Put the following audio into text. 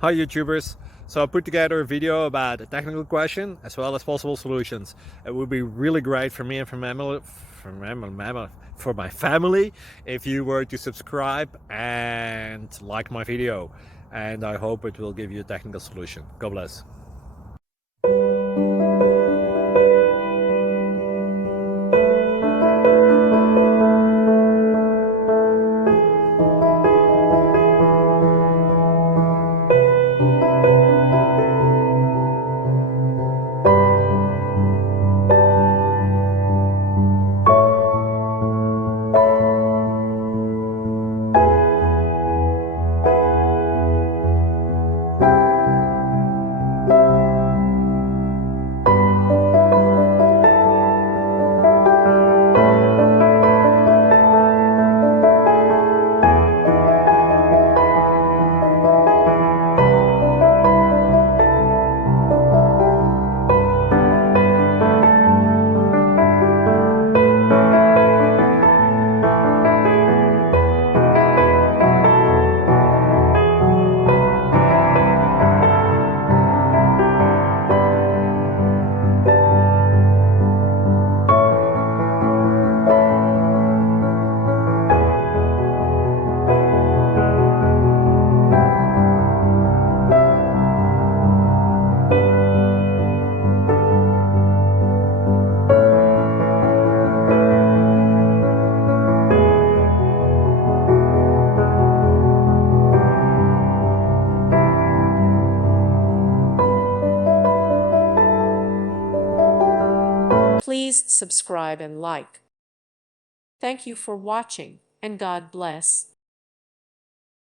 Hi YouTubers! So I put together a video about a technical question as well as possible solutions. It would be really great for me and for my family if you were to subscribe and like my video, and I hope it will give you a technical solution. God bless. Please subscribe and like. Thank you for watching, and God bless.